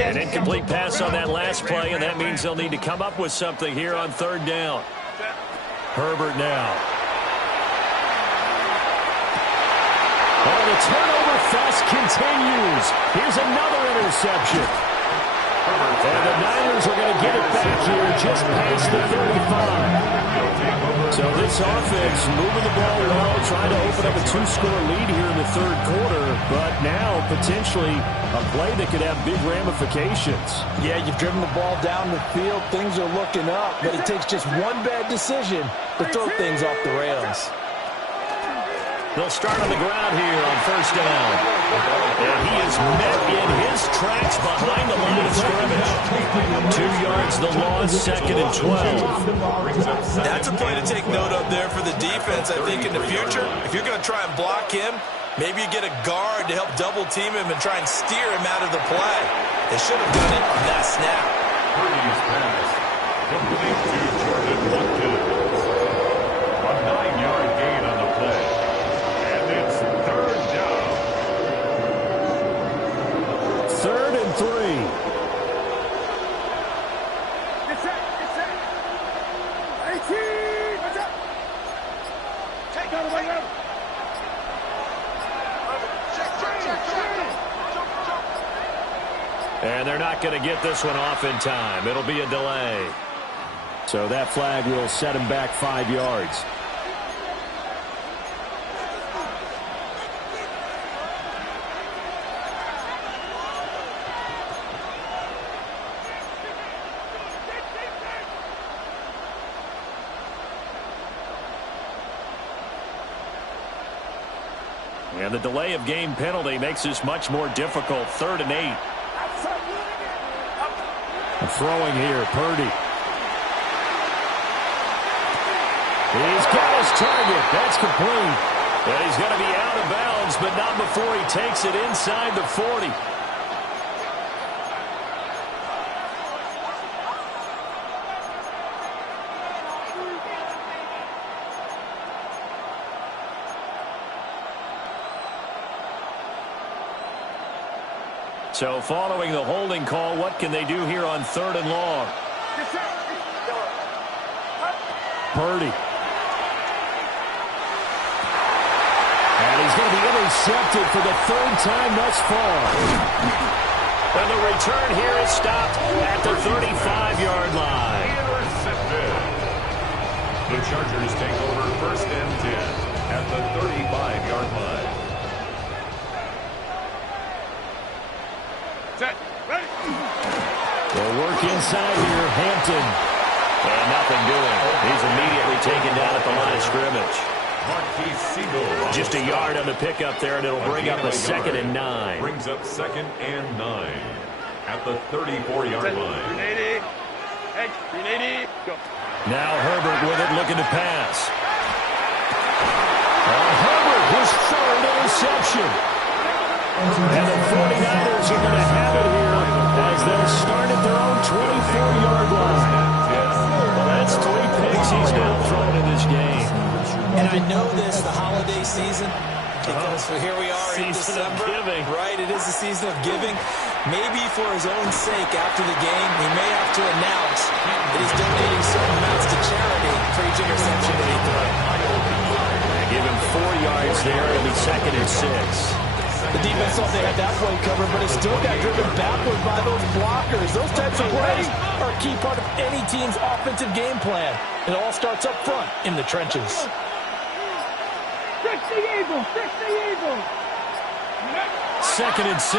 An incomplete pass on that last play, and that means they'll need to come up with something here on 3rd down. Herbert now. Oh, the turnover fest continues. Here's another interception. And the Niners are going to get it back here just past the 35. So So this offense moving the ball well, trying to open up a 2-score lead here in the third quarter, but now potentially a play that could have big ramifications. Yeah, you've driven the ball down the field. Things are looking up, but it takes just one bad decision to throw things off the rails. They'll start on the ground here on first down. And he is met in his tracks behind the line of scrimmage. 2 yards the loss, 2nd and 12. That's a play to take note of there for the defense, I think, in the future. If you're going to try and block him, maybe you get a guard to help double-team him and try and steer him out of the play. They should have done it on that snap. Purdy's pass complete to Jordan Watkins. A 9-yard gain on the play. And it's third down. 3rd and 3. Get set, get set. 18, what's up? Take out the way up. And they're not going to get this one off in time. It'll be a delay. So that flag will set him back 5 yards. And the delay of game penalty makes this much more difficult. 3rd and 8. Throwing here, Purdy. He's got his target. That's complete. And he's going to be out of bounds, but not before he takes it inside the 40. So following the holding call, what can they do here on 3rd and long? Purdy. And he's going to be intercepted for the 3rd time thus far. And the return here is stopped at the 35-yard line. Intercepted. The Chargers take over 1st and 10 at the 35-yard line. Set, ready. They'll work inside here, Hampton. And nothing doing. He's immediately taken down at the line of scrimmage. Marquise Siegel. Just a yard on the pickup there, and it'll bring up a 2nd and 9. Brings up 2nd and 9 at the 34-yard line. 380. Hey, 380. Go. Now Herbert with it, looking to pass. Herbert, his 3rd interception. And the 49ers are going to have it here as they'll start at their own 24-yard line. Well, that's 3 picks he's now thrown in this game. And I know this, the holiday season, because here we are in Season of December. giving. Right, it is the season of giving. Maybe for his own sake after the game, he may have to announce that he's donating certain amounts to charity for each interception that he throws. Give him 4 yards there. It'll be 2nd and 6. The defense thought they had that play covered, but it still got driven backward by those blockers. Those types of plays are a key part of any team's offensive game plan. It all starts up front in the trenches. Fix the Eagle, fix the Eagle. 2nd and 6.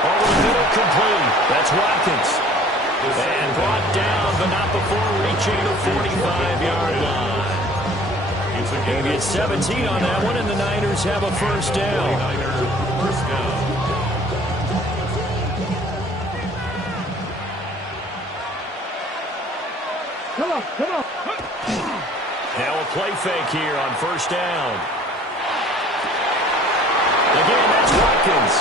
Over the middle, complete. That's Watkins. And brought down, but not before reaching the 45-yard line. Going to get 17 on that one, and the Niners have a first down. Come on, come on. Now a play fake here on first down. Again, that's Watkins.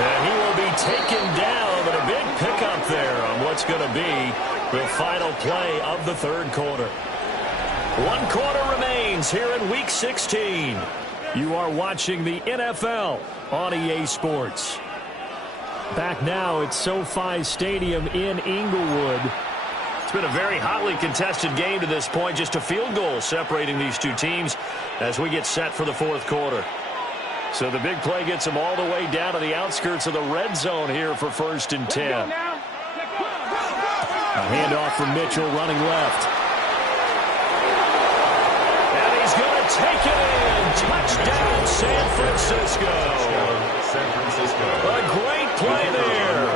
And he will be taken down, but a big pickup there on what's going to be the final play of the 3rd quarter. 1 quarter remains here in Week 16. You are watching the NFL on EA Sports. Back now at SoFi Stadium in Inglewood. It's been a very hotly contested game to this point. Just a field goal separating these two teams as we get set for the 4th quarter. So the big play gets them all the way down to the outskirts of the red zone here for 1st and 10. A handoff from Mitchell running left. take it in. Touchdown, San Francisco. A great play there.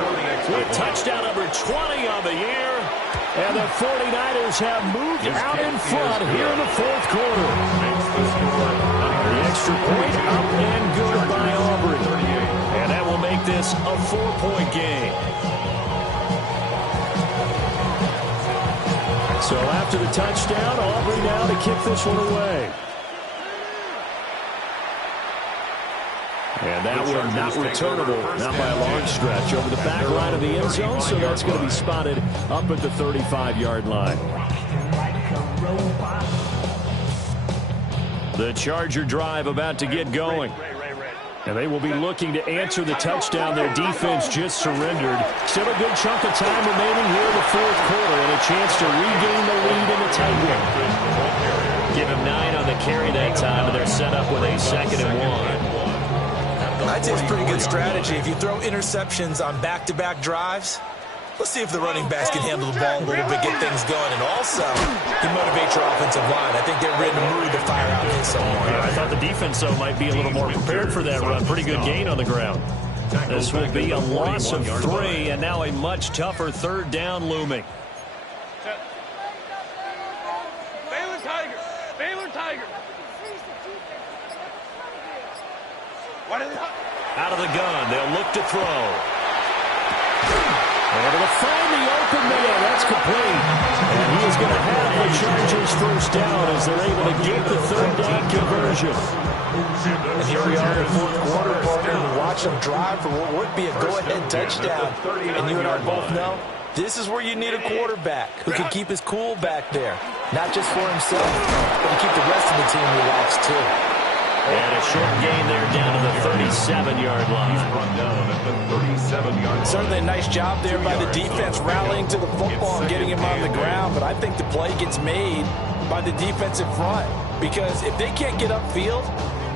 With touchdown number 20 on the year. And the 49ers have moved out in front here in the fourth quarter. The extra point up and good by Aubrey. And that will make this a 4-point game. So after the touchdown, Aubrey now to kick this one away. And that one not returnable, not by a long stretch, over the back line of the end zone, so that's going to be spotted up at the 35-yard line. The Charger drive about to get going. And they will be looking to answer the touchdown their defense just surrendered. Still a good chunk of time remaining here in the fourth quarter and a chance to regain the lead in the tight one. Give him 9 on the carry that time, and they're set up with a 2nd and 1. I'd say it's pretty good strategy. If you throw interceptions on back-to-back drives, let's see if the running backs can handle the ball a little bit, get things going. And also, he motivates your offensive line. I think they're ready to move to fire out his some more. I thought the defense, though, might be a little more prepared for that run. Pretty good gain on the ground. This will be a loss of 3, and now a much tougher 3rd down looming. Baylor Tiger. Baylor Tiger. Out of the gun, they'll look to throw. Able to find the open man. That's complete. And he is going to have the Chargers first down as they're able to get the 3rd down conversion. And here we are in the fourth quarter, partner, and watch them drive for what would be a go-ahead touchdown. And you and I both know this is where you need a quarterback who can keep his cool back there. Not just for himself, but to keep the rest of the team relaxed, too. And a short gain there down to the 37-yard line. Certainly a nice job there by the defense rallying to the football and getting him on the ground. But I think the play gets made by the defense in front. Because if they can't get upfield,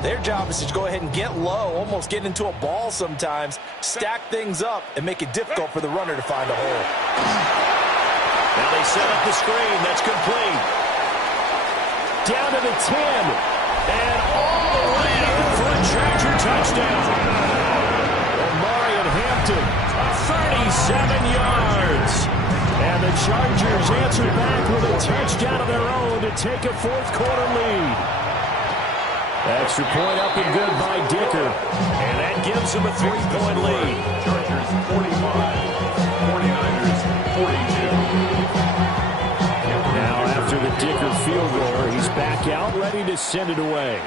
their job is to go ahead and get low, almost get into a ball sometimes, stack things up, and make it difficult for the runner to find a hole. Now they set up the screen. That's complete. Down to the 10. And all the way in for a Charger touchdown. Omarion Hampton, 37 yards. And the Chargers answer back with a touchdown of their own to take a fourth quarter lead. Extra point up and good by Dicker. And that gives them a 3-point lead. Chargers 45, 49ers 42. Now after the Dicker field goal, he's back out, ready to send it away.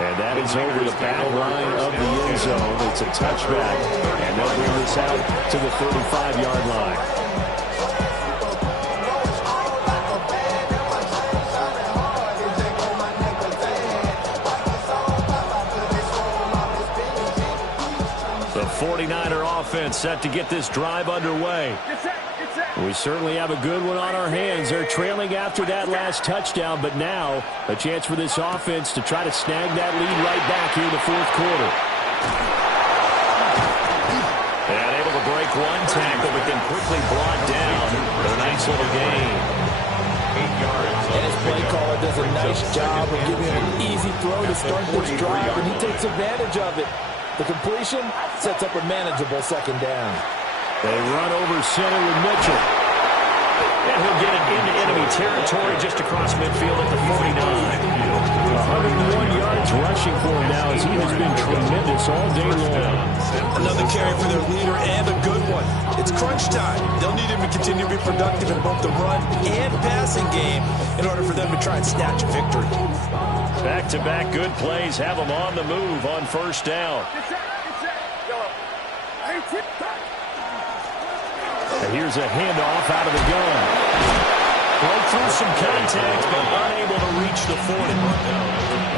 And that is over the back line of the end zone. It's a touchback, and they'll bring this out to the 35-yard line. The 49er offense set to get this drive underway. We certainly have a good one on our hands. They're trailing after that last touchdown, but now a chance for this offense to try to snag that lead right back here in the fourth quarter. And able to break one tackle, but then quickly brought down for a nice little gain. 8 yards. And his play caller does a nice job of giving him an easy throw to start this drive, and he takes advantage of it. The completion sets up a manageable 2nd down. They run over center with Mitchell. And he'll get it into enemy territory just across midfield at the 49. 101 yards rushing for him now as he has been tremendous all day long. Another carry for their leader and a good one. It's crunch time. They'll need him to continue to be productive in both the run and passing game in order for them to try and snatch a victory. Back-to-back good plays have them on the move on first down. And here's a handoff out of the gun. Broke through some contact, but unable to reach the 40.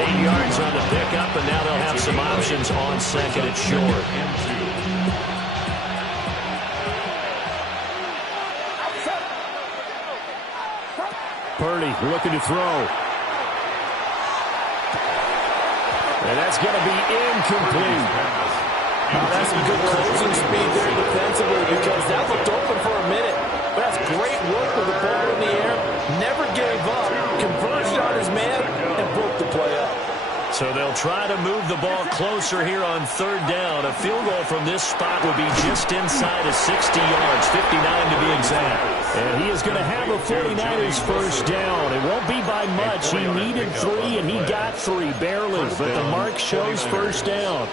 8 yards on the pickup, and now they'll have some options on 2nd and short. Purdy looking to throw. And that's going to be incomplete. That's some good closing speed there defensively because that looked open for a minute. But that's great work with the ball in the air. Never gave up. So they'll try to move the ball closer here on third down. A field goal from this spot would be just inside of 60 yards, 59 to be exact. And he is going to have a 49ers first down. It won't be by much. He needed 3, and he got 3, barely. But the mark shows first down.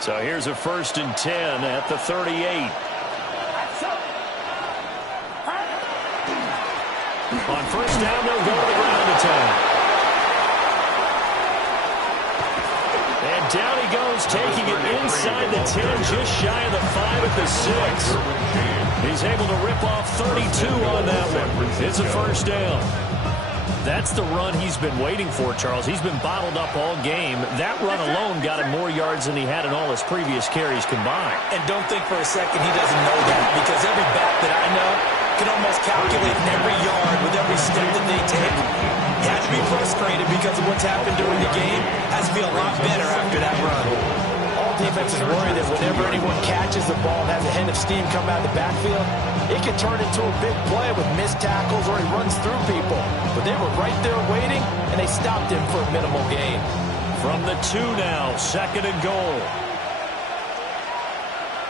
So here's a 1st and 10 at the 38. On first down, they'll go to the ground attack. And down he goes, taking it inside the 10, just shy of the 5 at the 6. He's able to rip off 32 on that one. It's a first down. That's the run he's been waiting for, Charles. He's been bottled up all game. That run alone got him more yards than he had in all his previous carries combined. And don't think for a second he doesn't know that, because every back that I know can almost calculate every yard with every step that they take. He had to be frustrated because of what's happened during the game. Has to be a lot better after that run. All defenses worry that whenever anyone catches the ball and has a head of steam come out of the backfield, it can turn into a big play with missed tackles or he runs through people. But they were right there waiting, and they stopped him for a minimal gain. From the 2 now, 2nd and goal.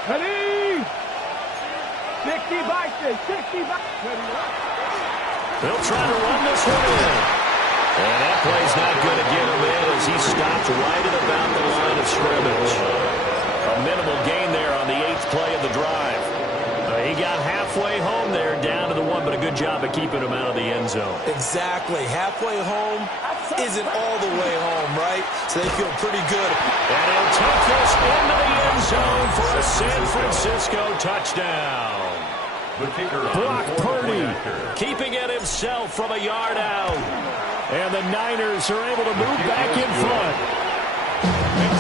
Ready? 60 by 60 by. They'll try to run this one in. And that play's not going to get him in as he stopped right at about the line of scrimmage. A minimal gain there on the 8th play of the drive. He got halfway home there, down to the 1, but a good job of keeping him out of the end zone. Exactly. Halfway home isn't all the way home, right? So they feel pretty good. And he'll take this into the end zone for a San Francisco touchdown. Brock Purdy keeping it himself from a yard out. And the Niners are able to move back in front.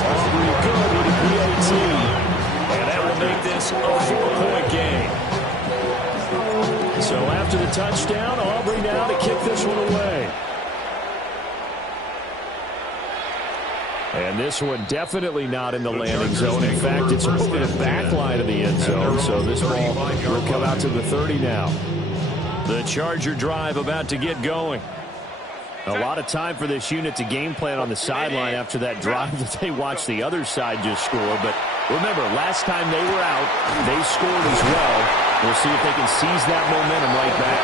Aubrey good with a PAT. And that will make this a 4-point game. So after the touchdown, Aubrey now to kick this one away. And this one definitely not in the landing zone. In fact, it's over the back line of the end zone. So this ball will come out to the 30 now. The Charger drive about to get going. A lot of time for this unit to game plan on the sideline after that drive that they watched the other side just score. But remember, last time they were out, they scored as well. We'll see if they can seize that momentum right back.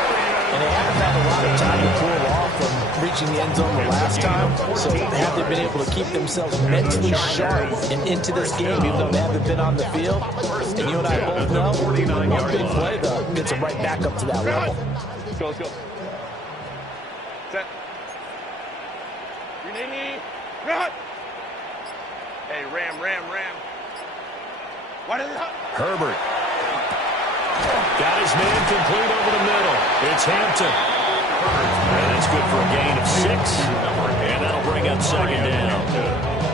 And they haven't had a lot of time to cool off from reaching the end zone the last time. So have they been able to keep themselves mentally sharp and into this game, even though they haven't been on the field? And you and I both know, one big play, though, gets them right back up to that level. Let's go, let's go. Set. Run! Hey, ram. What is it? Herbert. Got his man complete over the middle. It's Hampton. And that's good for a gain of 6. And that'll bring up 2nd down.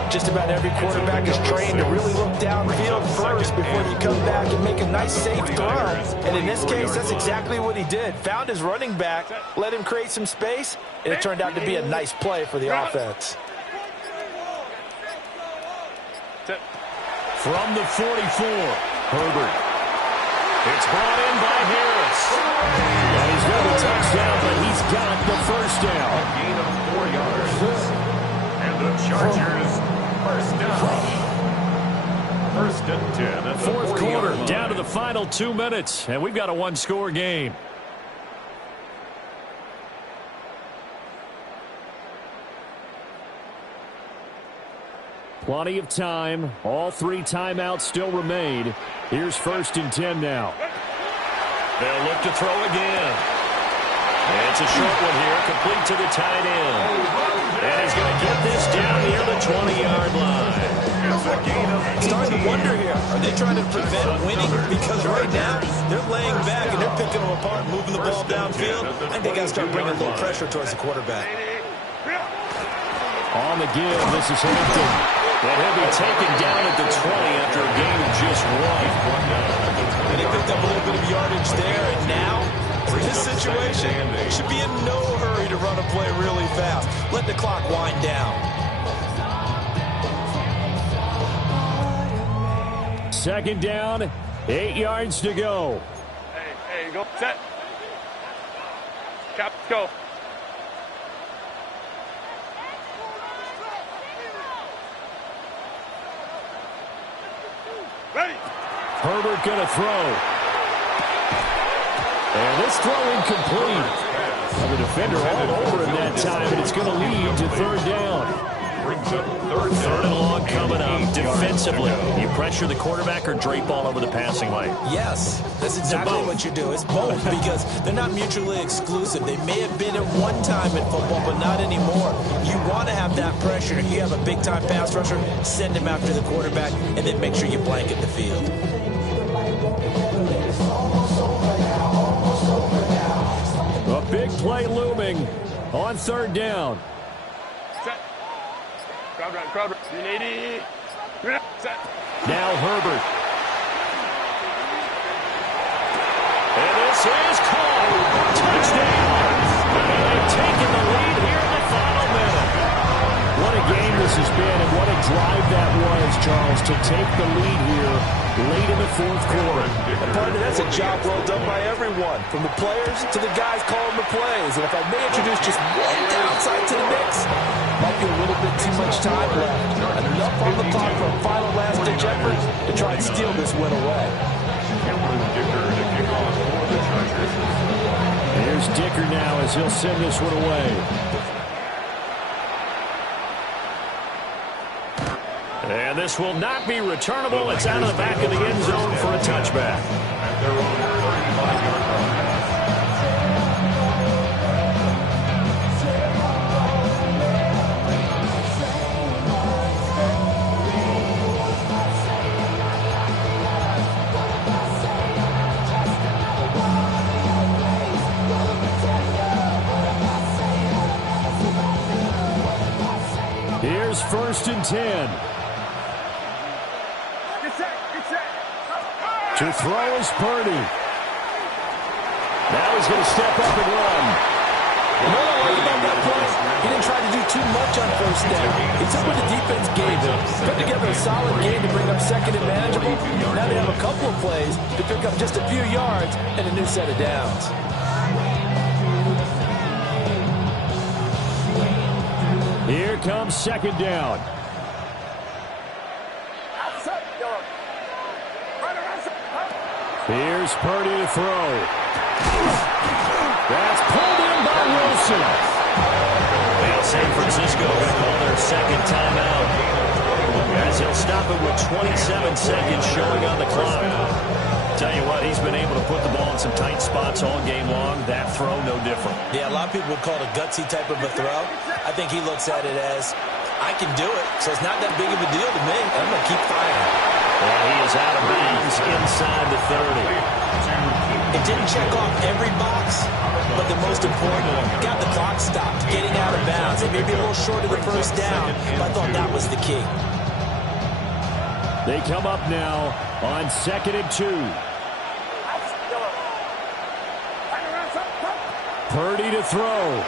Just about every quarterback is trained to really look downfield first before you come back and make a nice, safe throw. And in this case, that's exactly what he did. Found his running back, let him create some space, and it turned out to be a nice play for the offense. From the 44, Herbert. It's brought in by Harris. And he's got the touchdown, but he's got the first down. A gain of 4 yards. And the Chargers first down. 1st and 10 at the 4th quarter, line. down to the final 2 minutes, and we've got a 1-score game. Plenty of time. All 3 timeouts still remain. Here's 1st and 10 now. They'll look to throw again. And it's a short one here, complete to the tight end. And he's going to get this down near the 20-yard line. Starting to wonder here, are they trying to prevent winning? Because right now, they're laying back and they're picking them apart, moving the ball downfield. I think they got to start bringing a little pressure towards the quarterback. On the give, this is Hampton. And he'll be taken down at the 20 after a gain of just 1. And they picked up a little bit of yardage there, and now, for this situation, should be in no hurry to run a play really fast. Let the clock wind down. 2nd down, 8 yards to go. Hey, go. Set. Cap, let's go. Ready. Herbert going to throw. And this throw incomplete. The defender all over him that time, and it's going to lead to third down. Third and long coming up. Defensively, you pressure the quarterback or drape all over the passing lane? Yes, that's exactly what you do. It's both because they're not mutually exclusive. They may have been at one time in football, but not anymore. You want to have that pressure. If you have a big-time pass rusher, send him after the quarterback, and then make sure you blanket the field. A big play looming on third down. Set. Crowd. 180. Set. Now Herbert. And this is called. Touchdown. And they've taken the lead here in the final minute. What a game this has been, and what a drive that was, Charles, to take the lead here late in the fourth quarter. And partner, that's a job well done by everyone, from the players to the guys calling the plays. And if I may introduce just one downside to the mix, might be a little bit too much time left. Enough on the clock for a final last-ditch effort to try and steal this win away. Here's Dicker now as he'll send this one away. And this will not be returnable. It's out of the back of the end zone for a touchback. Here's 1st and 10. To throw is Purdy. Now he's going to step up and run. You know what I like about that play? He didn't try to do too much on first down. He took what the defense gave him, put together a solid game to bring up second and manageable. Now they have a couple of plays to pick up just a few yards and a new set of downs. Here comes 2nd down. Here's Purdy to throw. That's pulled in by Wilson. Well, San Francisco going to call their second timeout, as he'll stop it with 27 seconds showing on the clock. Tell you what, he's been able to put the ball in some tight spots all game long. That throw, no different. Yeah, a lot of people would call it a gutsy type of a throw. I think he looks at it as, I can do it, so it's not that big of a deal to me. I'm going to keep firing. And he is out of bounds inside the 30. It didn't check off every box, but the most important one, got the clock stopped, getting out of bounds. It may be a little short of the first down, but I thought that was the key. They come up now on 2nd and 2. Purdy to throw.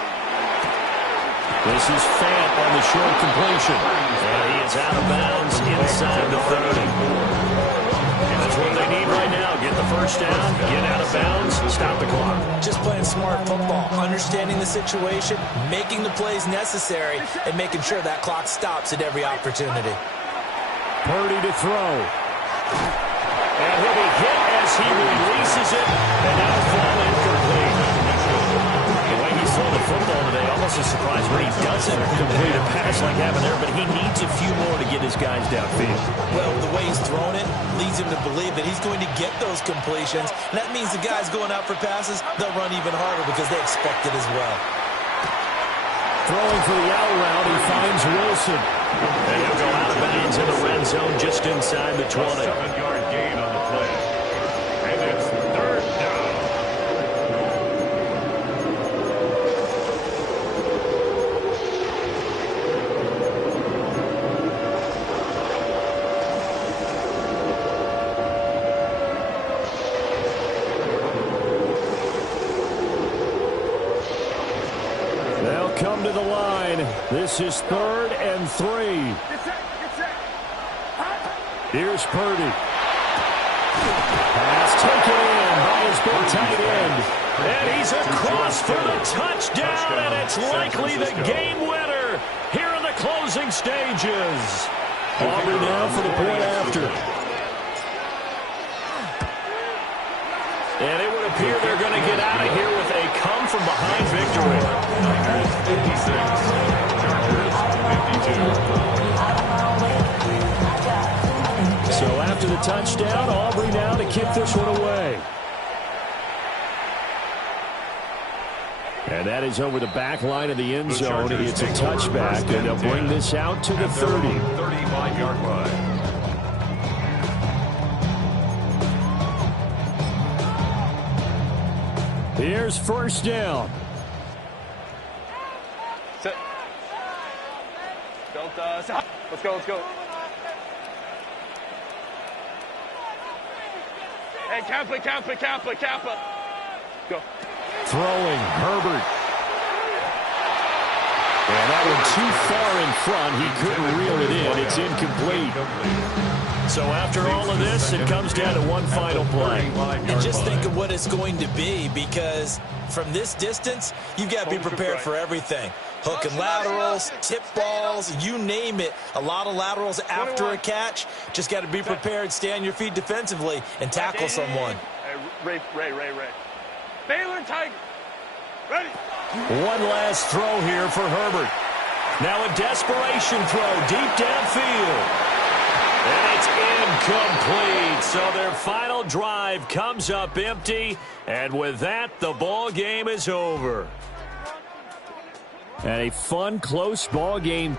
This is Fant on the short completion. And he is out of bounds inside the 30. And that's what they need right now. Get the first down, get out of bounds, stop the clock. Just playing smart football, understanding the situation, making the plays necessary, and making sure that clock stops at every opportunity. Purdy to throw. And he'll be hit as he releases it, and that'll fall incomplete. The way he's throwing the football today, almost a surprise when he doesn't complete a pass like having there, but he needs a few more to get his guys downfield. Well, the way he's thrown it leads him to believe that he's going to get those completions. And that means the guys going out for passes, they'll run even harder because they expect it as well. Throwing for the out route, he finds Wilson. And he'll go out of bounds in the red zone just inside the 20. 7-yard gain on the play. And it's 3rd down. They'll come to the line. This is 3rd and 3. Here's Purdy. Pass taken in by his split tight end. And he's across for the touchdown, and it's likely the game winner here in the closing stages. Aubrey now for the point after. And it would appear they're going to get out of here with a come-from-behind victory. Niners 56, Chargers 52. So after the touchdown, Aubrey now to kick this one away. And that is over the back line of the end zone. It's a touchback, and they'll bring this out to the 30. 35-yard line. Here's first down. Sit. Don't, sit. Let's go, let's go. Hey, Kappa. Go. Throwing, Herbert. And that one too far in front. He couldn't reel it in. It's incomplete. So after all of this, it comes down to one final play. And just think of what it's going to be, because from this distance, you've got to be prepared for everything. Hook and laterals, tip balls, you name it. A lot of laterals after a catch. Just got to be prepared, stay on your feet defensively, and tackle someone. Ray. Baylor Tiger. Ready. One last throw here for Herbert. Now a desperation throw deep downfield. And it's incomplete. So their final drive comes up empty. And with that, the ball game is over. And a fun, close ball game